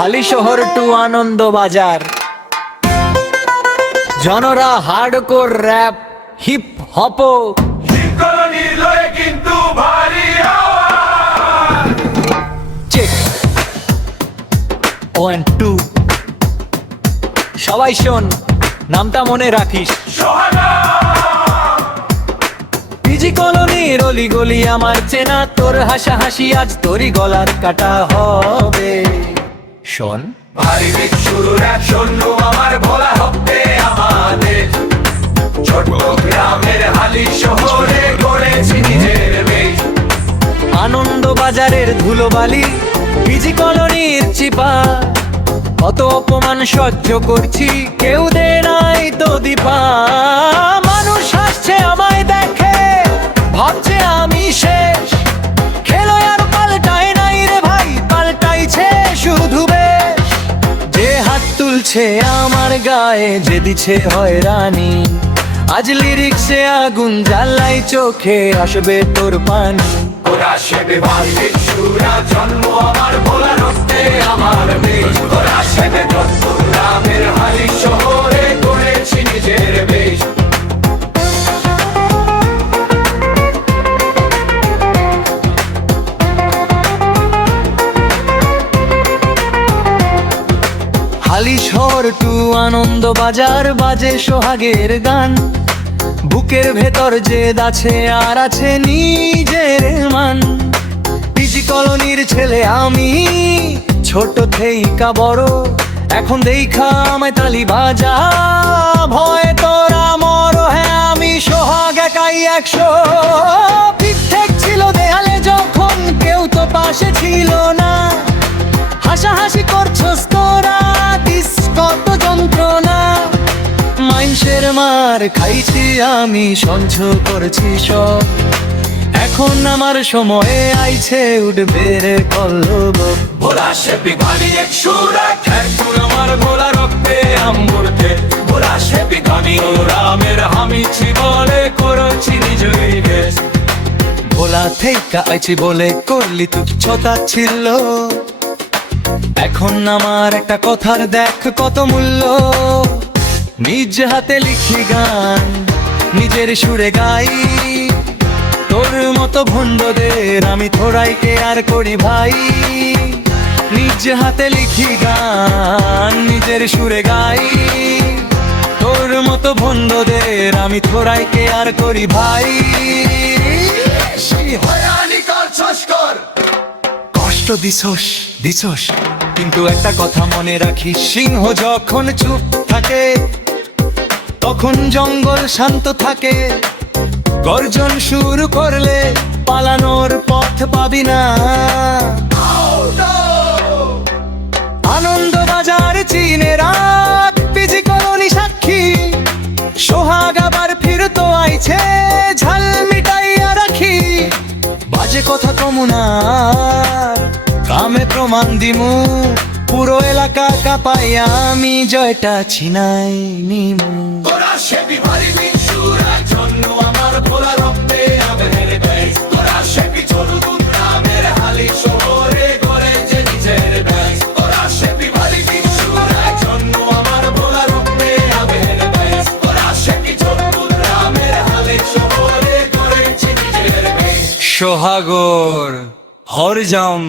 হালি শহর to Ananda Bazar, genre hardcore rap hip hop কিন্তু ভারী চেক 1 2 সবাই শোন, নামটা মনে রাখিস। পিজি কলোনির অলি গলি আমার চেনা, তোর হাসা হাসি আজ তোরই গলার কাটা হবে। শোন ভারী বিচ্ছুর এক শূন্য আমার ভোলা হবে আমাদের ছোট গ্রামের হালি শহরে গড়েছি নিজের বেশ। আনন্দ বাজারের ধুলোবালি, পিজি কলোনির চিপা, কত অপমান সহ্য করছি, কেউ দে নাই তো দিপা। মানুষ হাসছে আমায় দেখে, ভাবছে আমি শেষ, খেলো আর পাল্টায় নাই রে ভাই, পাল্টাইছে শুধু বেশ। যে হাত তুলছে আমার গায়ে, যে দিছে হয়রানি, আজ লিরিক্সে আগুন জ্বালাই, চোখে আসবে তোর পানি। ওরা সেবে ভারী বিচ্ছুরা জন্ম আমার ভোলা রক্তে আমার বেশ। ওরা সেবে যত গ্রামের হালি শহরে গড়েছি নিজের বেশ। হালি শহর টু আনন্দ বাজার, বাজে সোহাগের গান, বুকের ভেতর জেদ আছে আর আছে নিজের মান। পিজি কলোনির ছেলে আমি, ছোট থেইকা বড়, এখন দেখা আমায় তালি বাজা, ভয় তোরা মর। হ্যাঁ আমি সোহাগ একাই 100, পিঠ ঠেকছিল দেয়ালে যখন কেউ তো পাশে ছিল না। হাসাহাসি করছস তোরা, দিস কত যন্ত্রণা, মাইনষের মার খাইছি আমি, সহ্য করেছি সব, এখন আমার সময়ে আইছে উঠবে রে কল্লব। ভোলা সেবি ভারী এক সুরা ঠেকুর আমার ভোলা রক্তে আমুরতে। ভোলা সেবি ধনী রামের হামিছি বলে করেছি নিজেরই বেশ। ভোলা থেইকা আইছি বলে করলি তুচ্ছতা ছিল, এখন আমার একটা কথার দেখ কত মূল্য। নিজ হাতে লিখি গান, নিজের সুরে গাই, তোর মতো ভণ্ডদের আমি থোড়াই কেয়ার করি ভাই। নিজ হাতে লিখি গান, নিজের সুরে গাই, তোর মতো ভণ্ডদের আমি থোড়াই কেয়ার করি ভাই। হয়রানি করছস কর, কষ্ট দিছস দিছস, কিন্তু একটা কথা মনে রাখিস, সিংহ যখন চুপ থাকে তখন জঙ্গল শান্ত থাকে। গর্জন শুরু করলে পালানোর পথ পাবি না। আনন্দ বাজার চিনে রাখ, পিজি কলোনি সাক্ষী, সোহাগ আবার ফিরতো আইছে, ঝাল মিটাইয়া রাখি। বাজে কথা কমুনার, কামে প্রমাণ দিমু, পুরো এলাকা কাঁপাইয়া আমি জয়টা ছিনাই নিমু। তোরা সেবি ভারী বিচ্ছুরা জন্ম আমার ভোলা রক্তে আবের বেশ। তোরা সেবি ছোট গ্রামের হালি শহরে গড়েছে নিজের বেশ। তোরা সেবি ভারী বিচ্ছুরা জন্ম আমার ভোলা রক্তে আবের বেশ। তোরা সেবি ছোট গ্রামের হালি শহরে গড়েছে নিজের বেশ। সোহাগর হরজম।